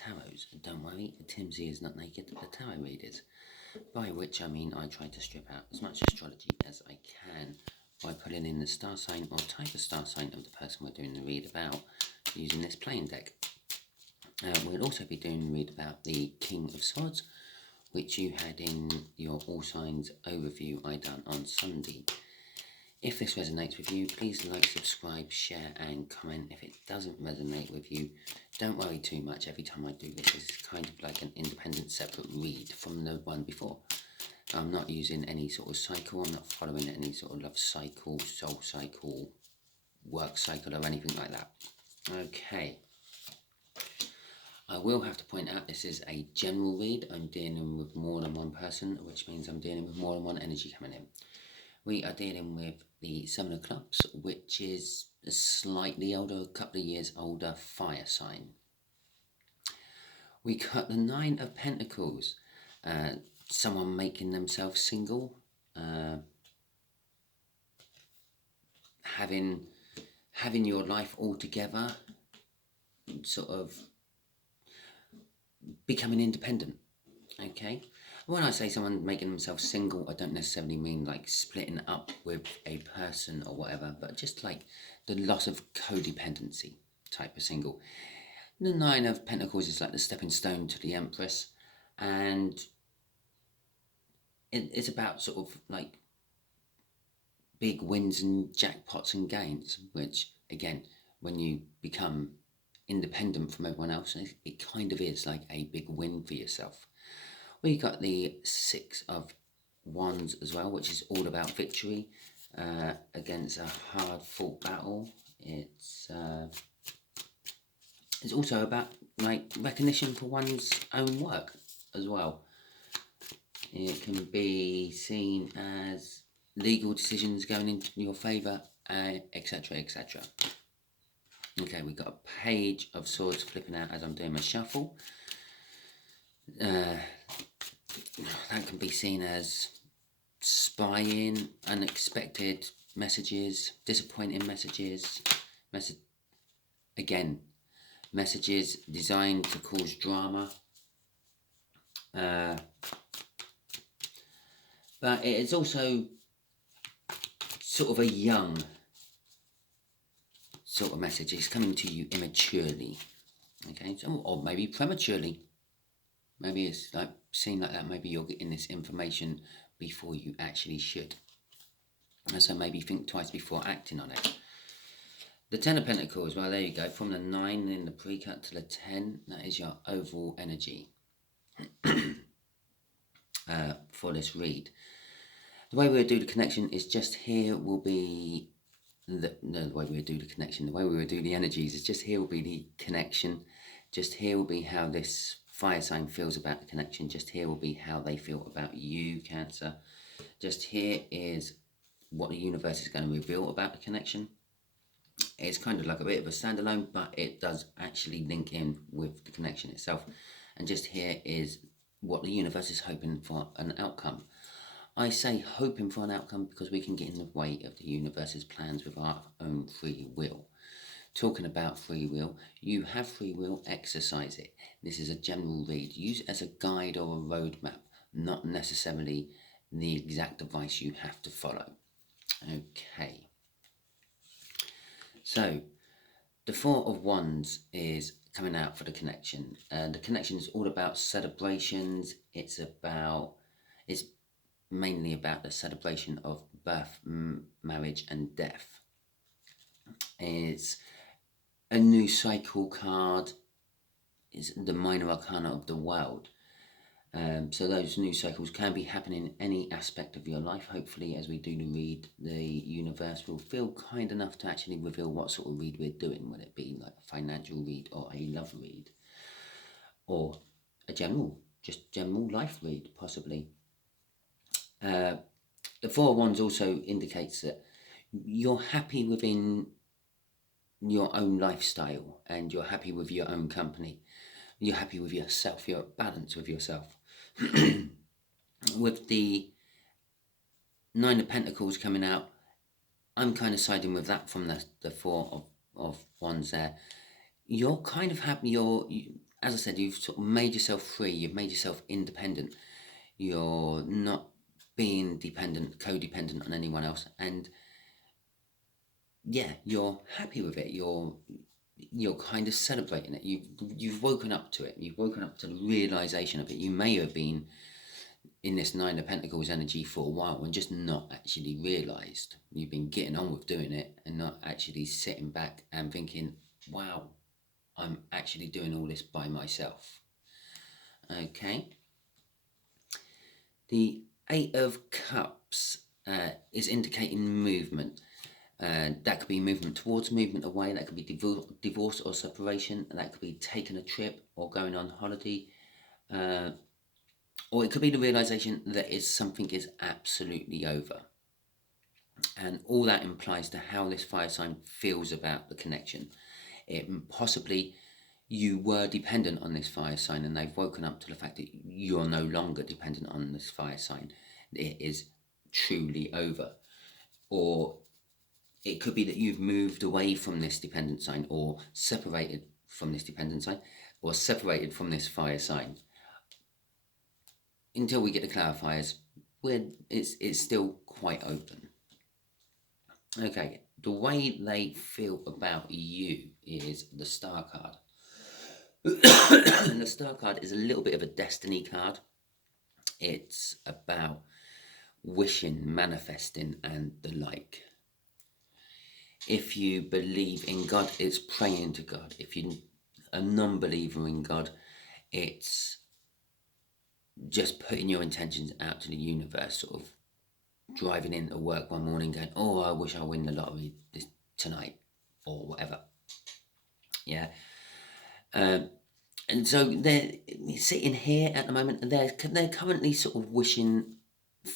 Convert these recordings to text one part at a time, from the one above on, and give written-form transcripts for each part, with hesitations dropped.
tarots. Don't worry, Timsy is not naked, the tarot readers. By which I mean I try to strip out as much astrology as I can by putting in the star sign or type of star sign of the person we're doing the read about using this playing deck. We'll also be doing the read about the King of Swords, which you had in your All Signs overview I done on Sunday. If this resonates with you, please like, subscribe, share and comment. If it doesn't resonate with you, don't worry too much. Every time I do this, it's kind of like an independent, separate read from the one before. I'm not using any sort of cycle. I'm not following any sort of love cycle, soul cycle, work cycle or anything like that. Okay. I will have to point out this is a general read. I'm dealing with more than one person, which means I'm dealing with more than one energy coming in. We are dealing with the Seven of Clubs, which is a slightly older, a couple of years older fire sign. We got the Nine of Pentacles, someone making themselves single, having your life all together, sort of becoming independent. Okay, when I say someone making themselves single, I don't necessarily mean like splitting up with a person or whatever, but just like the loss of codependency type of single. The Nine of Pentacles is like the stepping stone to the Empress, and it's about sort of like big wins and jackpots and gains, which again, when you become independent from everyone else, it kind of is like a big win for yourself. We got the Six of Wands as well, which is all about victory against a hard-fought battle. It's also about like recognition for one's own work as well. It can be seen as legal decisions going into your favour, etc., etc. Okay, we've got a Page of Swords flipping out as I'm doing my shuffle. That can be seen as spying, unexpected messages, disappointing messages, messages designed to cause drama. But it's also sort of a young sort of message. It's coming to you immaturely, okay, or maybe prematurely. Maybe it's like seen like that. Maybe you're getting this information before you actually should, and so maybe think twice before acting on it. The Ten of Pentacles, well, there you go. From the 9 in the pre-cut to the 10, that is your overall energy for this read. The way we'll do the connection is just here will be the way we'll do the connection. The way we will do the energies is just here will be the connection. Just here will be how this fire sign feels about the connection. Just here will be how they feel about you, Cancer. Just here is what the universe is going to reveal about the connection. It's kind of like a bit of a standalone, but it does actually link in with the connection itself. And just here is what the universe is hoping for an outcome. I say hoping for an outcome because we can get in the way of the universe's plans with our own free will. Talking about free will, you have free will, exercise it. This is a general read. Use it as a guide or a roadmap, not necessarily the exact advice you have to follow. Okay. So, the Four of Wands is coming out for the connection. The connection is all about celebrations. It's mainly about the celebration of birth, marriage and death. It's a new cycle card. Is the minor arcana of the world. So those new cycles can be happening in any aspect of your life. Hopefully, as we do the read, the universe will feel kind enough to actually reveal what sort of read we're doing. Will it be like a financial read or a love read? Or a general life read, possibly. The Four of Wands also indicates that you're happy within your own lifestyle and you're happy with your own company. You're happy with yourself. You're at balance with yourself. With the Nine of Pentacles coming out, I'm kind of siding with that from the Four of Wands there. You're kind of happy. as I said, you've sort of made yourself free, you've made yourself independent. You're not being dependent, codependent on anyone else, and yeah, you're happy with it. You're kind of celebrating it. You've woken up to it. You've woken up to the realization of it. You may have been in this Nine of Pentacles energy for a while and just not actually realized. You've been getting on with doing it and not actually sitting back and thinking, wow, I'm actually doing all this by myself. Okay. The Eight of Cups is indicating movement. That could be movement towards, movement away. That could be divorce or separation. That could be taking a trip or going on holiday. Or it could be the realization that something is absolutely over. And all that implies to how this fire sign feels about the connection. Possibly you were dependent on this fire sign and they've woken up to the fact that you're no longer dependent on this fire sign. It is truly over. Or it could be that you've moved away from this dependent sign, or separated from this dependent sign, or separated from this fire sign. Until we get the clarifiers, it's still quite open. Okay, the way they feel about you is the Star card. And the Star card is a little bit of a destiny card. It's about wishing, manifesting, and the like. If you believe in God, it's praying to God. If you're a non-believer in God, it's just putting your intentions out to the universe, sort of driving into work one morning going, oh, I wish I win the lottery tonight, or whatever. Yeah. And so they're sitting here at the moment, and they're currently sort of wishing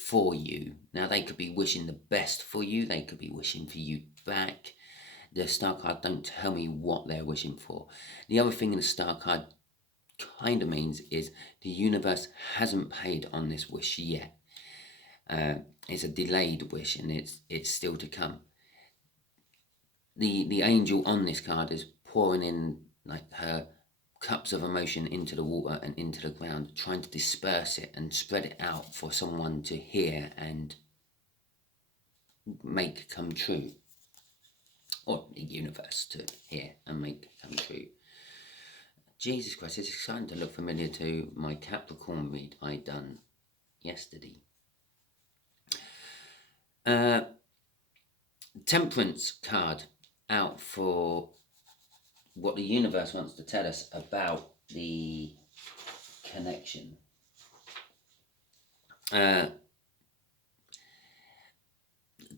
for you. Now, they could be wishing the best for you. They could be wishing for you back. The Star card don't tell me what they're wishing for. The other thing in the Star card kind of means is the universe hasn't paid on this wish yet. It's a delayed wish, and it's still to come. The angel on this card is pouring in like her cups of emotion into the water and into the ground, trying to disperse it and spread it out for someone to hear and make come true, or the universe to hear and make come true. Jesus Christ, it's starting to look familiar to my Capricorn read I done yesterday. Temperance card out for what the universe wants to tell us about the connection.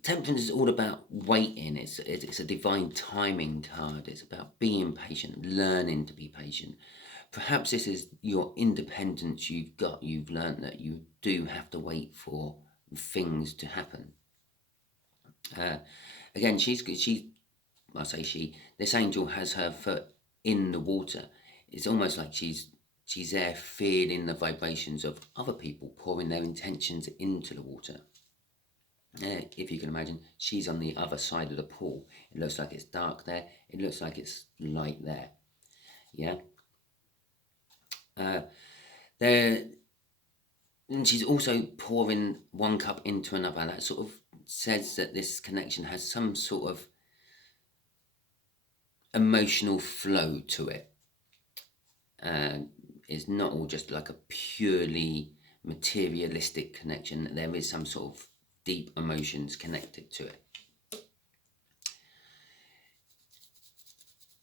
Temperance is all about waiting. It's a divine timing card. It's about being patient, learning to be patient. Perhaps this is your independence you've got. You've learned that you do have to wait for things to happen. Again, this angel has her foot in the water. It's almost like she's there feeling the vibrations of other people pouring their intentions into the water. If you can imagine, she's on the other side of the pool. It looks like it's dark there. It looks like it's light there. Yeah. And she's also pouring one cup into another. That sort of says that this connection has some sort of emotional flow to it. It's not all just like a purely materialistic connection. There is some sort of deep emotions connected to it.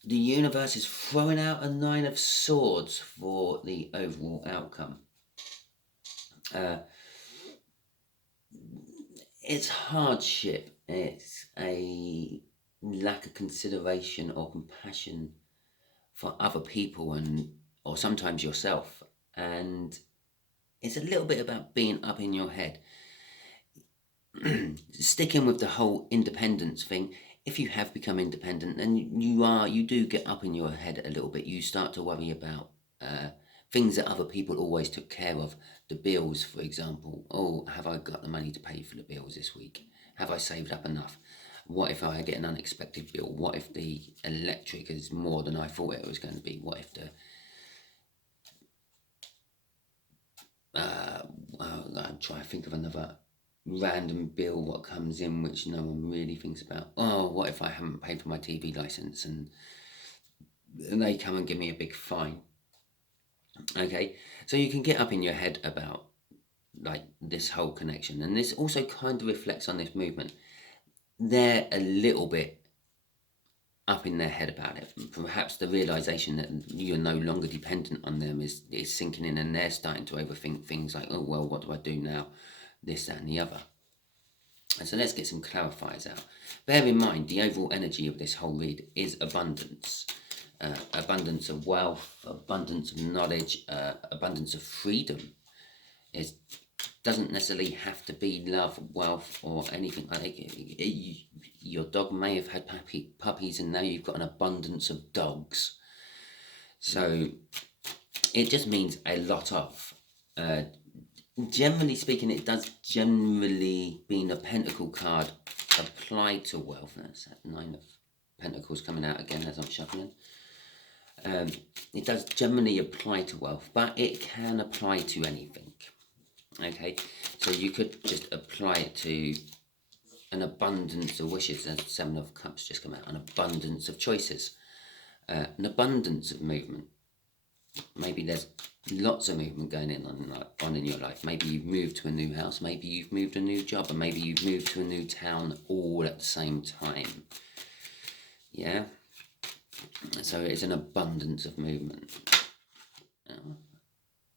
The universe is throwing out a Nine of Swords for the overall outcome. It's hardship. It's a lack of consideration or compassion for other people or sometimes yourself. And it's a little bit about being up in your head. Sticking with the whole independence thing, if you have become independent, then you do get up in your head a little bit. You start to worry about things that other people always took care of. The bills, for example. Oh, have I got the money to pay for the bills this week? Have I saved up enough? What if I get an unexpected bill? What if the electric is more than I thought it was going to be? What if I'm trying to think of another random bill what comes in which no one really thinks about. Oh, what if I haven't paid for my TV license and they come and give me a big fine? Okay, so you can get up in your head about like this whole connection, and this also kind of reflects on this movement. They're a little bit up in their head about it. Perhaps the realization that you're no longer dependent on them is sinking in, and they're starting to overthink things like, oh well, what do I do now, this, that and the other. And so let's get some clarifiers out. Bear in mind, the overall energy of this whole read is abundance. Abundance of wealth, abundance of knowledge, abundance of freedom. It doesn't necessarily have to be love, wealth, or anything like that. Your dog may have had puppies, and now you've got an abundance of dogs. So it just means a lot of. Generally speaking, it does generally, being a pentacle card, apply to wealth. That's that 9 of Pentacles coming out again as I'm shuffling. It does generally apply to wealth, but it can apply to anything. Okay, so you could just apply it to an abundance of wishes, and 7 of Cups just come out, an abundance of choices, an abundance of movement. Maybe there's lots of movement going on in your life. Maybe you've moved to a new house, maybe you've moved a new job, and maybe you've moved to a new town all at the same time. Yeah, so it's an abundance of movement.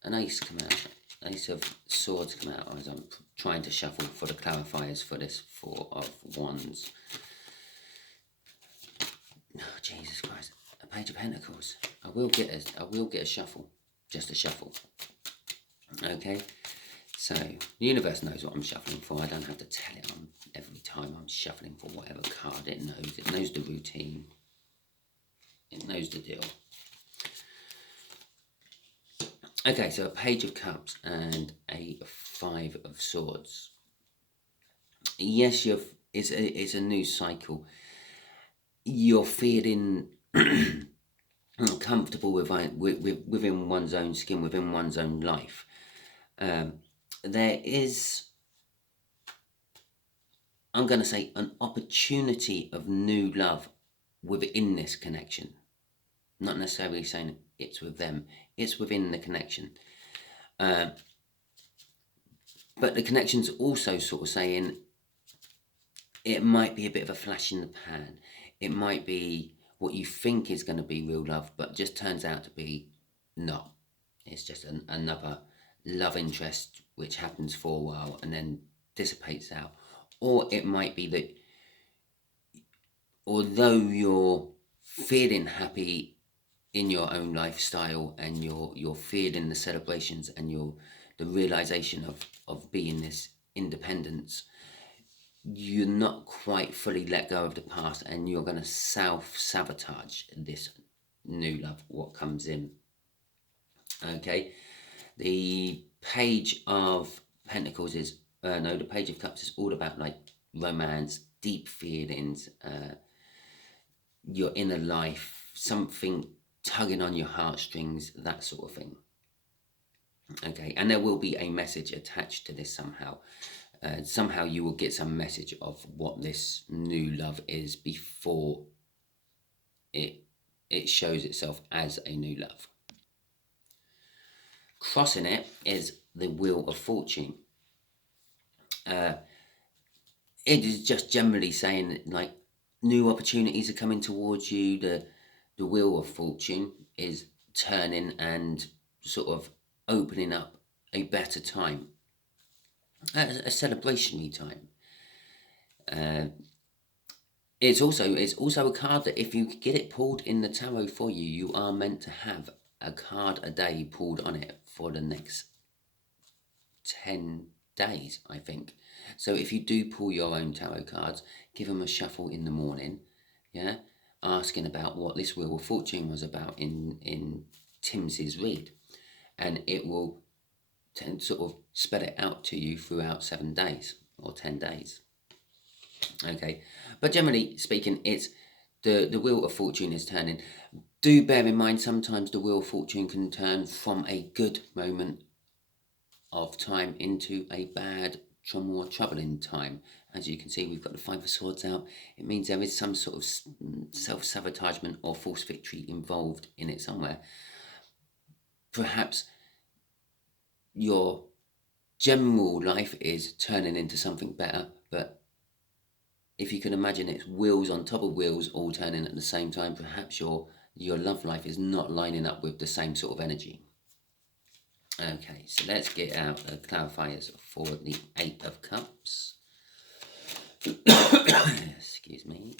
An ace come out. Ace of Swords come out as I'm trying to shuffle for the clarifiers for this 4 of Wands. Oh, Jesus Christ. A Page of Pentacles. I will get a shuffle. Just a shuffle. Okay? So, the universe knows what I'm shuffling for. I don't have to tell it every time I'm shuffling for whatever card. It knows. It knows the routine. It knows the deal. Okay, so a Page of Cups and a 5 of Swords. Yes, it's a new cycle. You're feeling comfortable within one's own skin, within one's own life. There is, I'm going to say, an opportunity of new love within this connection. Not necessarily saying it's with them, it's within the connection. But the connection's also sort of saying it might be a bit of a flash in the pan. It might be what you think is going to be real love, but just turns out to be not. It's just another love interest which happens for a while and then dissipates out. Or it might be that although you're feeling happy in your own lifestyle and you're feeling the celebrations and the realization of being this independence, you're not quite fully let go of the past, and you're going to self-sabotage this new love, what comes in. Okay, the Page of Pentacles is, the Page of Cups is all about like romance, deep feelings, your inner life, something tugging on your heartstrings, that sort of thing. Okay, and there will be a message attached to this somehow. Somehow you will get some message of what this new love is before it shows itself as a new love. Crossing it is the Wheel of Fortune. It is just generally saying like new opportunities are coming towards you. The Wheel of Fortune is turning and sort of opening up a better time. A celebrationary time. It's also a card that if you get it pulled in the tarot for you, you are meant to have a card a day pulled on it for the next 10 days, I think. So if you do pull your own tarot cards, give them a shuffle in the morning, yeah, asking about what this Wheel of Fortune was about in Timsy's read, and it will sort of spell it out to you throughout 7 days or 10 days. Okay, but generally speaking, it's the Wheel of Fortune is turning. Do bear in mind, sometimes the Wheel of Fortune can turn from a good moment of time into a bad, more troubling time. As you can see, we've got the Five of Swords out. It means there is some sort of self-sabotagement or false victory involved in it somewhere. Perhaps your general life is turning into something better, but if you can imagine, it's wheels on top of wheels all turning at the same time. Perhaps your love life is not lining up with the same sort of energy. Okay, so let's get out the clarifiers for the Eight of Cups. Excuse me.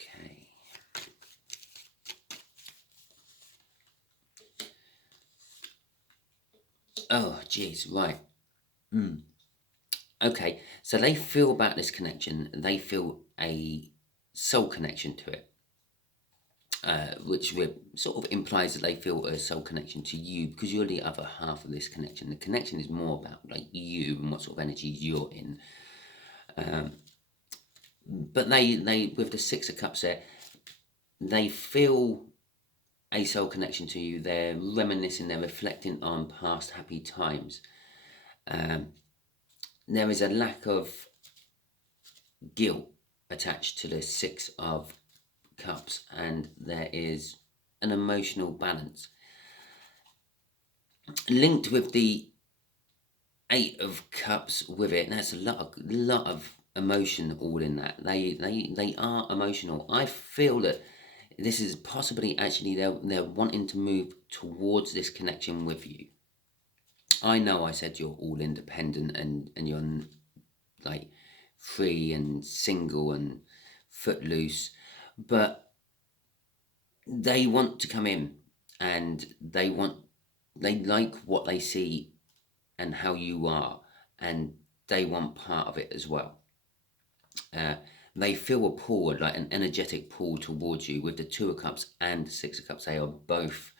Okay. Oh, geez, right. Okay, so they feel about this connection, they feel a soul connection to it, which sort of implies that they feel a soul connection to you because you're the other half of this connection. The connection is more about like you and what sort of energies you're in. But they with the Six of Cups there, they feel a soul connection to you. They're reminiscing, they're reflecting on past happy times. There is a lack of guilt attached to the Six of Cups, and there is an emotional balance linked with the Eight of Cups with it. And that's a lot of emotion all in that. They are emotional. I feel that this is possibly actually they're wanting to move towards this connection with you. I know I said you're all independent and you're like free and single and footloose, but they want to come in and they like what they see and how you are, and they want part of it as well. They feel a pull, like an energetic pull towards you with the Two of Cups and the Six of Cups. They are both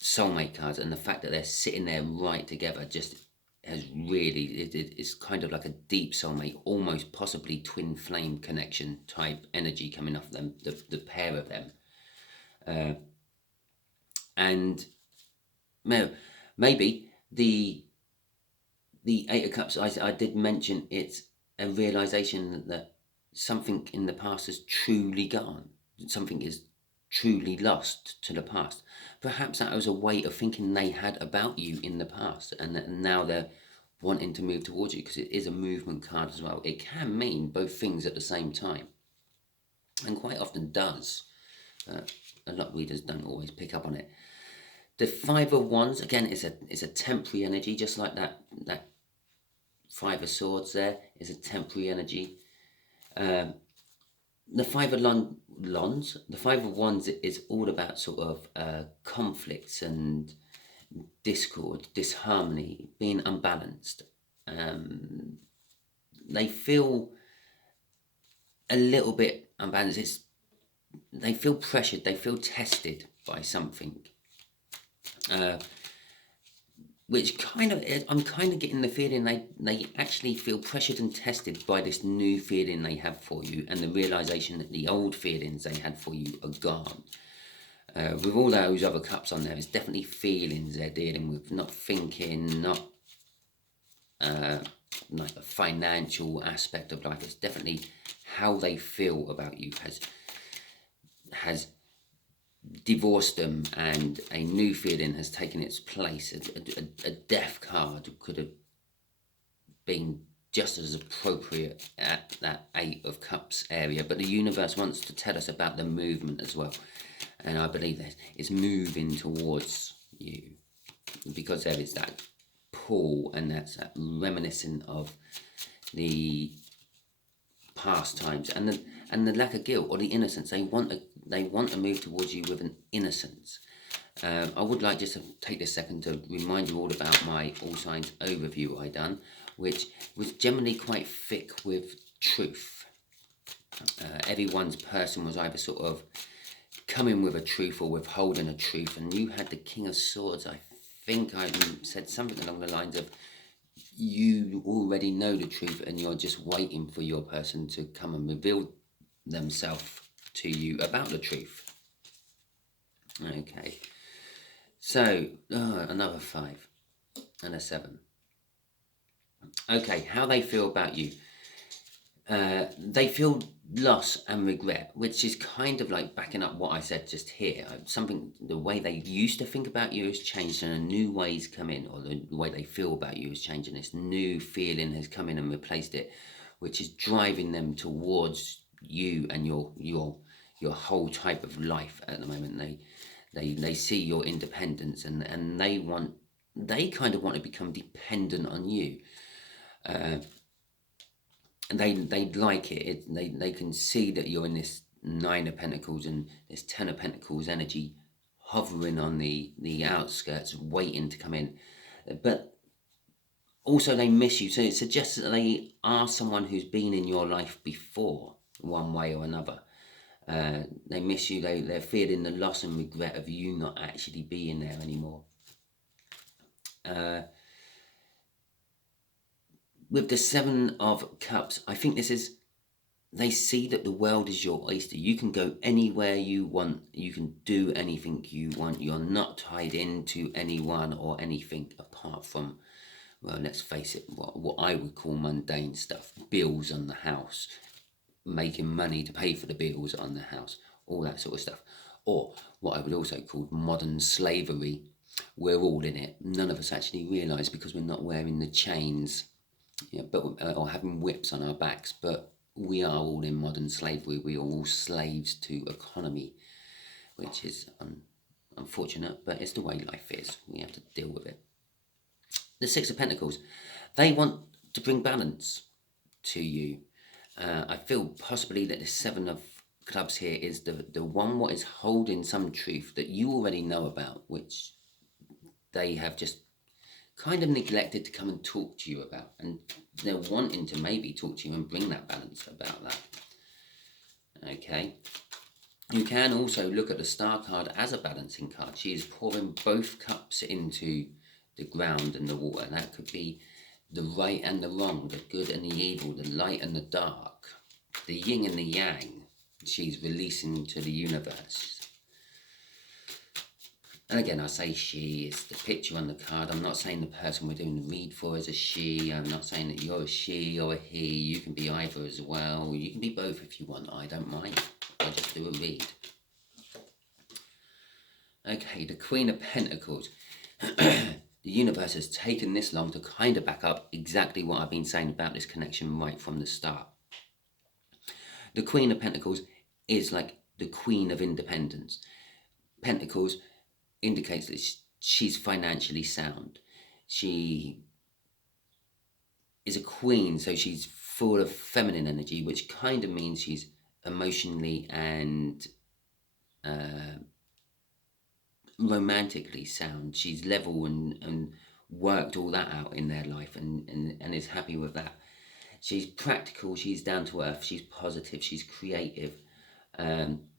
soulmate cards, and the fact that they're sitting there right together just has really, it's kind of like a deep soulmate, almost possibly twin flame connection type energy coming off them, the pair of them. And maybe the Eight of Cups, I did mention it's a realization that something in the past has truly gone. Something is truly lost to the past. Perhaps that was a way of thinking they had about you in the past, and now they're wanting to move towards you because it is a movement card as well. It can mean both things at the same time, and quite often does. A lot of readers don't always pick up on it. The Five of Wands, again, is a temporary energy, just like that Five of Swords there is a temporary energy. The Five of the Five of Wands is all about sort of conflicts and discord, disharmony, being unbalanced. They feel a little bit unbalanced. They feel pressured, they feel tested by something. Which I'm kind of getting the feeling they actually feel pressured and tested by this new feeling they have for you, and the realization that the old feelings they had for you are gone. With all those other cups on there, it's definitely feelings they're dealing with, not thinking, not like a financial aspect of life. It's definitely how they feel about you has divorced them, and a new feeling has taken its place. A death card could have been just as appropriate at that Eight of Cups area, but the universe wants to tell us about the movement as well, and I believe that it's moving towards you because there is that pull, and that's that reminiscing of the past times and the lack of guilt or the innocence. They want to move towards you with an innocence. I would like just to take this second to remind you all about my all signs overview I done, which was generally quite thick with truth. Everyone's person was either sort of coming with a truth or withholding a truth, and you had the King of Swords. I think I said something along the lines of you already know the truth and you're just waiting for your person to come and reveal themselves to you about the truth. Okay, so another 5 and a 7. Okay, how they feel about you. They feel loss and regret, which is kind of like backing up what I said just here. Something, the way they used to think about you has changed and a new way's come in, or the way they feel about you has changed and this new feeling has come in and replaced it, which is driving them towards you and your whole type of life at the moment. They see your independence and they kind of want to become dependent on you. They like it. They can see that you're in this 9 of Pentacles and this 10 of Pentacles energy hovering on the outskirts, waiting to come in. But also they miss you. So it suggests that they are someone who's been in your life before, one way or another. They miss you. They're feeling the loss and regret of you not actually being there anymore. With the 7 of Cups, I think this is, they see that the world is your oyster. You can go anywhere you want. You can do anything you want. You're not tied into anyone or anything apart from, well, let's face it, what I would call mundane stuff. Bills on the house, making money to pay for the bills on the house, all that sort of stuff. Or what I would also call modern slavery. We're all in it. None of us actually realise because we're not wearing the chains, or having whips on our backs, but we are all in modern slavery. We are all slaves to economy, which is unfortunate, but it's the way life is. We have to deal with it. The 6 of Pentacles, they want to bring balance to you. I feel possibly that the 7 of Clubs here is the one what is holding some truth that you already know about, which they have just kind of neglected to come and talk to you about, and they're wanting to maybe talk to you and bring that balance about that. Okay, you can also look at the Star card as a balancing card. She is pouring both cups into the ground and the water. That could be the right and the wrong, the good and the evil, the light and the dark, the yin and the yang. She's releasing to the universe. And again, I say she is the picture on the card. I'm not saying the person we're doing the read for is a she. I'm not saying that you're a she or a he. You can be either as well. You can be both if you want. I don't mind. I just do a read. Okay, the Queen of Pentacles. The universe has taken this long to kind of back up exactly what I've been saying about this connection right from the start. The Queen of Pentacles is like the Queen of Independence. Pentacles indicates that she's financially sound. She is a queen, so she's full of feminine energy, which kind of means she's emotionally and romantically sound. She's level and worked all that out in their life and is happy with that. She's practical, she's down to earth, she's positive, she's creative.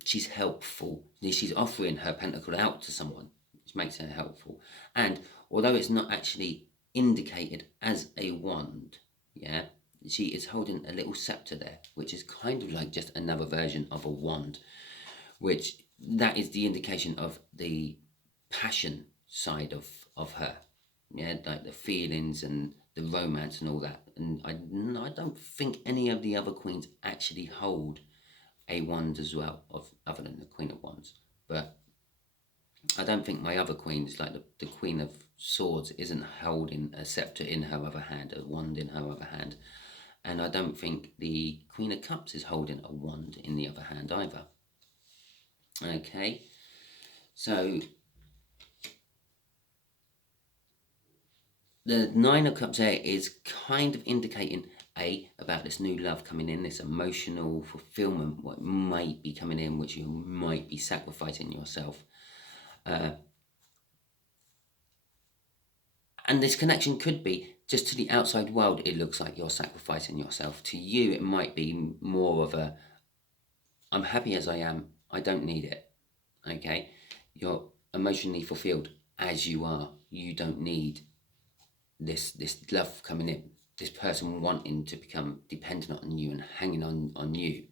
She's helpful. She's offering her pentacle out to someone, which makes her helpful. And although it's not actually indicated as a wand, she is holding a little scepter there, which is kind of like just another version of a wand, which that is the indication of the passion side of her, like the feelings and the romance and all that. And I don't think any of the other queens actually hold a wand as well, other than the Queen of Wands. But I don't think my other queens, like the Queen of Swords, isn't holding a scepter in her other hand, a wand in her other hand. And I don't think the Queen of Cups is holding a wand in the other hand either. Okay, so the 9 of Cups there is kind of indicating about this new love coming in, this emotional fulfillment, what might be coming in, which you might be sacrificing yourself. And this connection could be just to the outside world. It looks like you're sacrificing yourself. To you, it might be more of a, I'm happy as I am. I don't need it. Okay. You're emotionally fulfilled as you are. You don't need this love coming in, this person wanting to become dependent on you and hanging on you.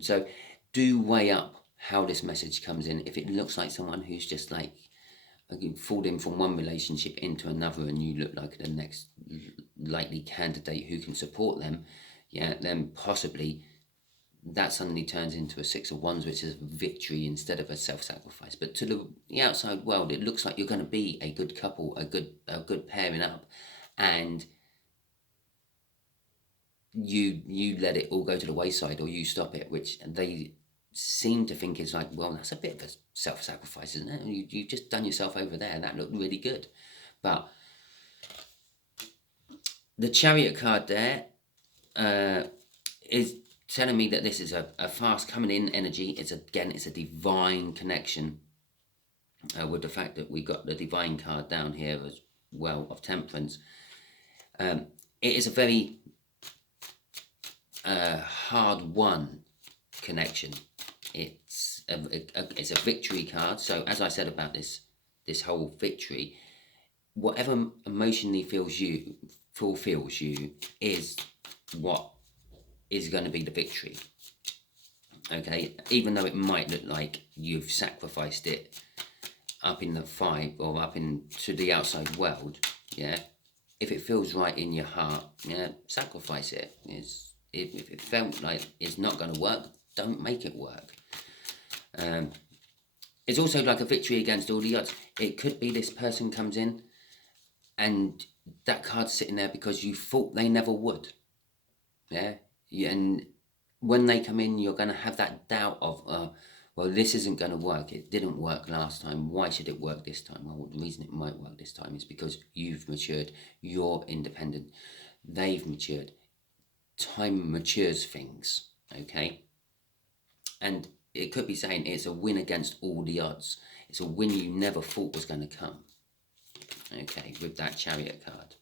So do weigh up how this message comes in. If it looks like someone who's just like falling in from one relationship into another, and you look like the next likely candidate who can support them, yeah, then possibly that suddenly turns into a 6 of Wands, which is victory instead of a self-sacrifice. But to the outside world, it looks like you're going to be a good couple, a good pairing up, and you let it all go to the wayside, or you stop it, which they seem to think is like, well, that's a bit of a self-sacrifice, isn't it? You've just done yourself over there. That looked really good. But the Chariot card there is telling me that this is a fast coming in energy. It's a divine connection, with the fact that we got the divine card down here as well, of Temperance. It is a very hard-won connection. It's a victory card. So as I said about this whole victory, whatever emotionally fulfills you is what is going to be the victory. Okay, even though it might look like you've sacrificed it up in the 5 or up into the outside world, yeah, if it feels right in your heart, yeah, sacrifice it. If it felt like it's not going to work, don't make it work. It's also like a victory against all the odds. It could be this person comes in and that card's sitting there because you thought they never would. Yeah, and when they come in, you're going to have that doubt of, well, this isn't going to work. It didn't work last time. Why should it work this time? Well, the reason it might work this time is because you've matured. You're independent. They've matured. Time matures things, okay? And it could be saying it's a win against all the odds. It's a win you never thought was going to come, okay, with that Chariot card.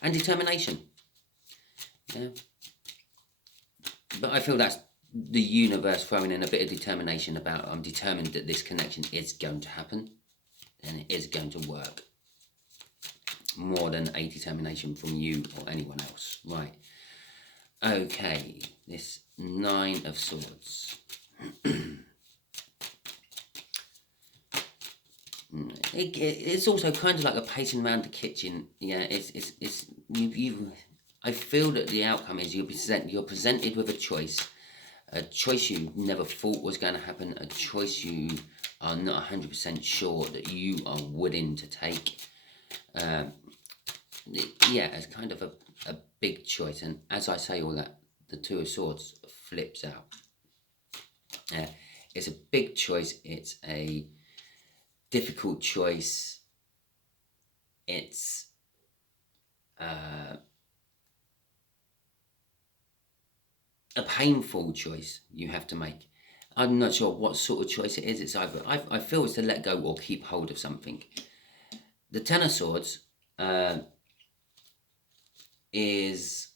And determination, yeah. But I feel that's the universe throwing in a bit of determination about, I'm determined that this connection is going to happen and it is going to work. More than a determination from you or anyone else. Right. Okay. This 9 of Swords. It's also kind of like a pacing around the kitchen. Yeah, it's you. I feel that the outcome is you're presented with a choice you never thought was going to happen, a choice you are not 100% sure that you are willing to take. Yeah, it's kind of a big choice, and as I say all that, the 2 of Swords flips out. It's a big choice. It's a difficult choice. It's a painful choice you have to make. I'm not sure what sort of choice it is. It's either, I feel it's to let go or keep hold of something. The 10 of Swords is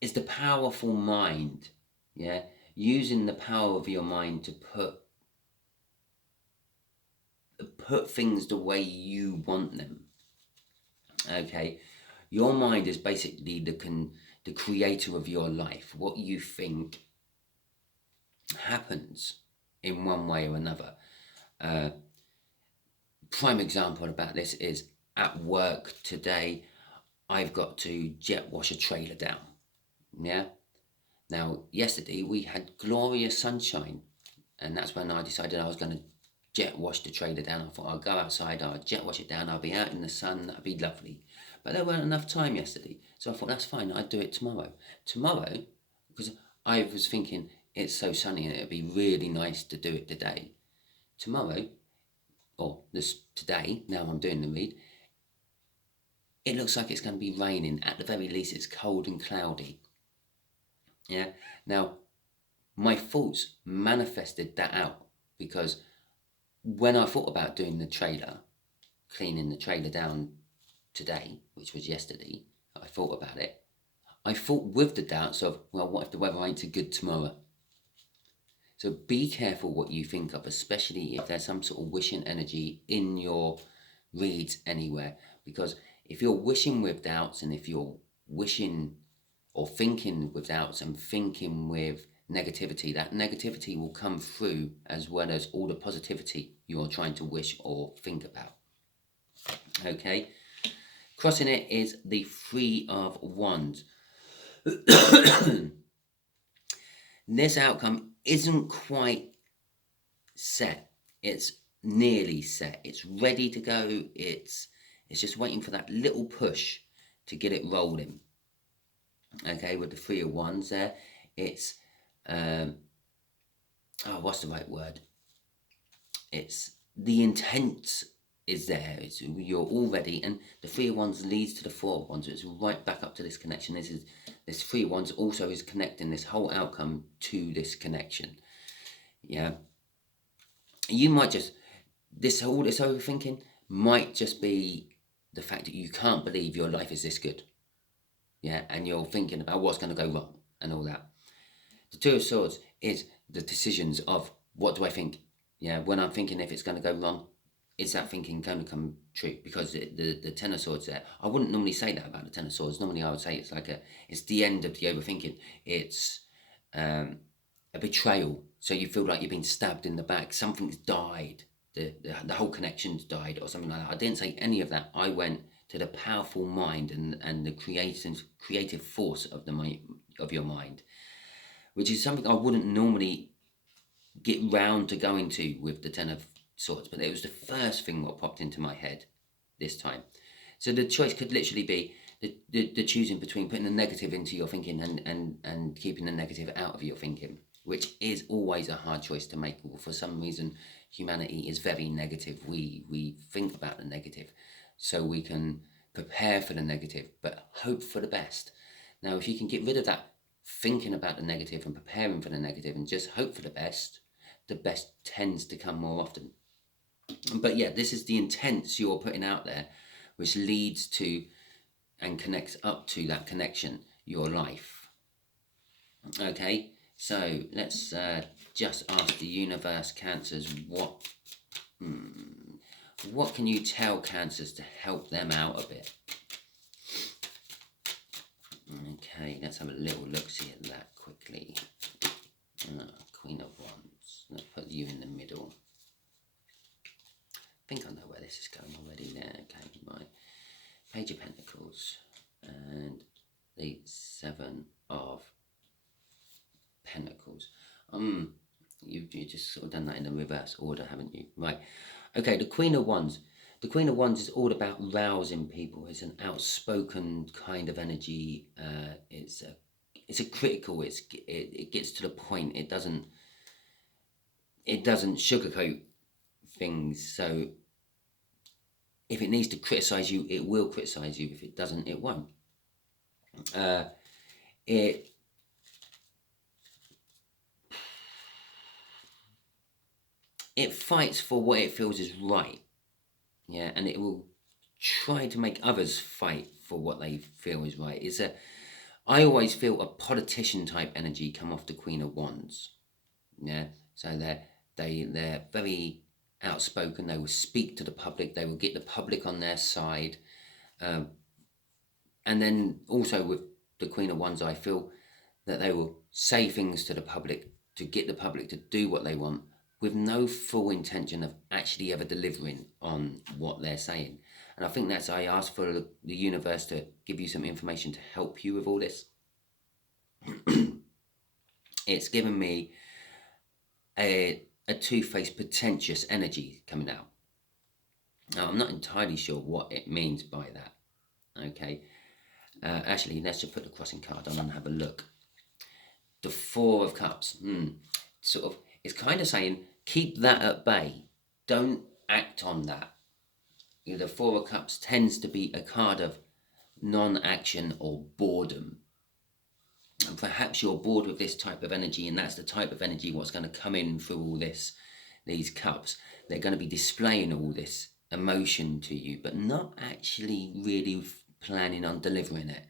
the powerful mind, yeah? Using the power of your mind to put things the way you want them, okay? Your mind is basically the creator of your life. What you think happens in one way or another. Prime example about this is at work today, I've got to jet wash a trailer down. Yeah. Now, yesterday we had glorious sunshine, and that's when I decided I was going to jet wash the trailer down. I thought I'll go outside, I'll jet wash it down, I'll be out in the sun, that'd be lovely. But there weren't enough time yesterday, so I thought that's fine, I'd do it tomorrow. Tomorrow, because I was thinking it's so sunny and it'd be really nice to do it today. Tomorrow, or today, now I'm doing the read, it looks like it's going to be raining. At the very least, it's cold and cloudy. Yeah. Now, my thoughts manifested that out, because when I thought about doing the trailer, cleaning the trailer down today, which was yesterday, I thought about it. I thought with the doubts of, well, what if the weather ain't too good tomorrow? So be careful what you think of, especially if there's some sort of wishing energy in your reads anywhere. Because if you're wishing with doubts, and if you're wishing or thinking with doubts and thinking with negativity, that negativity will come through, as well as all the positivity you're trying to wish or think about. Okay, crossing it is the Three of Wands. This outcome isn't quite set. It's nearly set. It's ready to go. It's just waiting for that little push to get it rolling. Okay, with the Three of Wands there, it's what's the right word? It's the intent is there. It's you're all ready, and the Three of Wands leads to the Four of Wands. It's right back up to this connection. This Three of Wands also is connecting this whole outcome to this connection. Yeah, you might just this overthinking might just be the fact that you can't believe your life is this good. Yeah, and you're thinking about what's going to go wrong and all that. The Two of Swords is the decisions of what do I think. Yeah, when I'm thinking if it's going to go wrong, is that thinking going to come true? Because the Ten of Swords there, I wouldn't normally say that about the Ten of Swords. Normally I would say it's the end of the overthinking. It's a betrayal. So you feel like you've been stabbed in the back. Something's died. The whole connection's died or something like that. I didn't say any of that. I went to the powerful mind and the creative force of your mind, which is something I wouldn't normally get round to going to with the Ten of Swords, but it was the first thing what popped into my head this time. So the choice could literally be the choosing between putting the negative into your thinking and keeping the negative out of your thinking, which is always a hard choice to make. For some reason, humanity is very negative. We think about the negative so we can prepare for the negative, but hope for the best. Now, if you can get rid of that thinking about the negative and preparing for the negative and just hope for the best tends to come more often. But yeah, this is the intents you're putting out there, which leads to and connects up to that connection, your life. Okay, so let's just ask the universe, Cancers, what can you tell Cancers to help them out a bit? Okay, let's have a little look-see at that quickly. Queen of Wands. Let's put you in the middle. I think I know where this is going already there. Okay, right. Page of Pentacles and the Seven of Pentacles. You've just sort of done that in the reverse order, haven't you? Right. Okay, the Queen of Wands. The Queen of Wands is all about rousing people. It's an outspoken kind of energy. It's a critical. It gets to the point. It doesn't sugarcoat things. So if it needs to criticize you, it will criticize you. If it doesn't, it won't. It fights for what it feels is right. Yeah, and it will try to make others fight for what they feel is right. I always feel a politician type energy come off the Queen of Wands. Yeah, so they're very outspoken. They will speak to the public. They will get the public on their side. And then also with the Queen of Wands, I feel that they will say things to the public to get the public to do what they want, with no full intention of actually ever delivering on what they're saying. And I think I asked for the universe to give you some information to help you with all this. It's given me a two-faced, pretentious energy coming out. Now, I'm not entirely sure what it means by that. Okay. Actually, let's just put the crossing card on and have a look. The Four of Cups. Sort of, it's kind of saying, keep that at bay. Don't act on that. The Four of Cups tends to be a card of non-action or boredom. And perhaps you're bored with this type of energy, and that's the type of energy what's going to come in through all these cups. They're going to be displaying all this emotion to you, but not actually really planning on delivering it,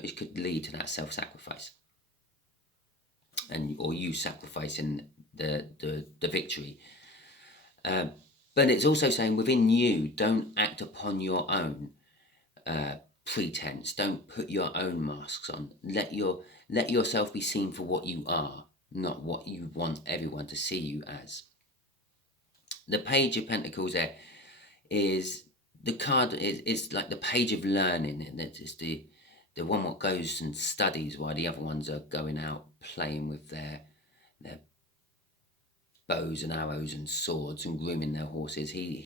which could lead to that self-sacrifice. Or you sacrificing the victory. But it's also saying within you, don't act upon your own. pretense. Don't put your own masks on. Let yourself be seen for what you are, not what you want everyone to see you as. The Page of Pentacles there is the card is like the page of learning, and it's the one what goes and studies while the other ones are going out playing with their bows and arrows and swords and grooming their horses.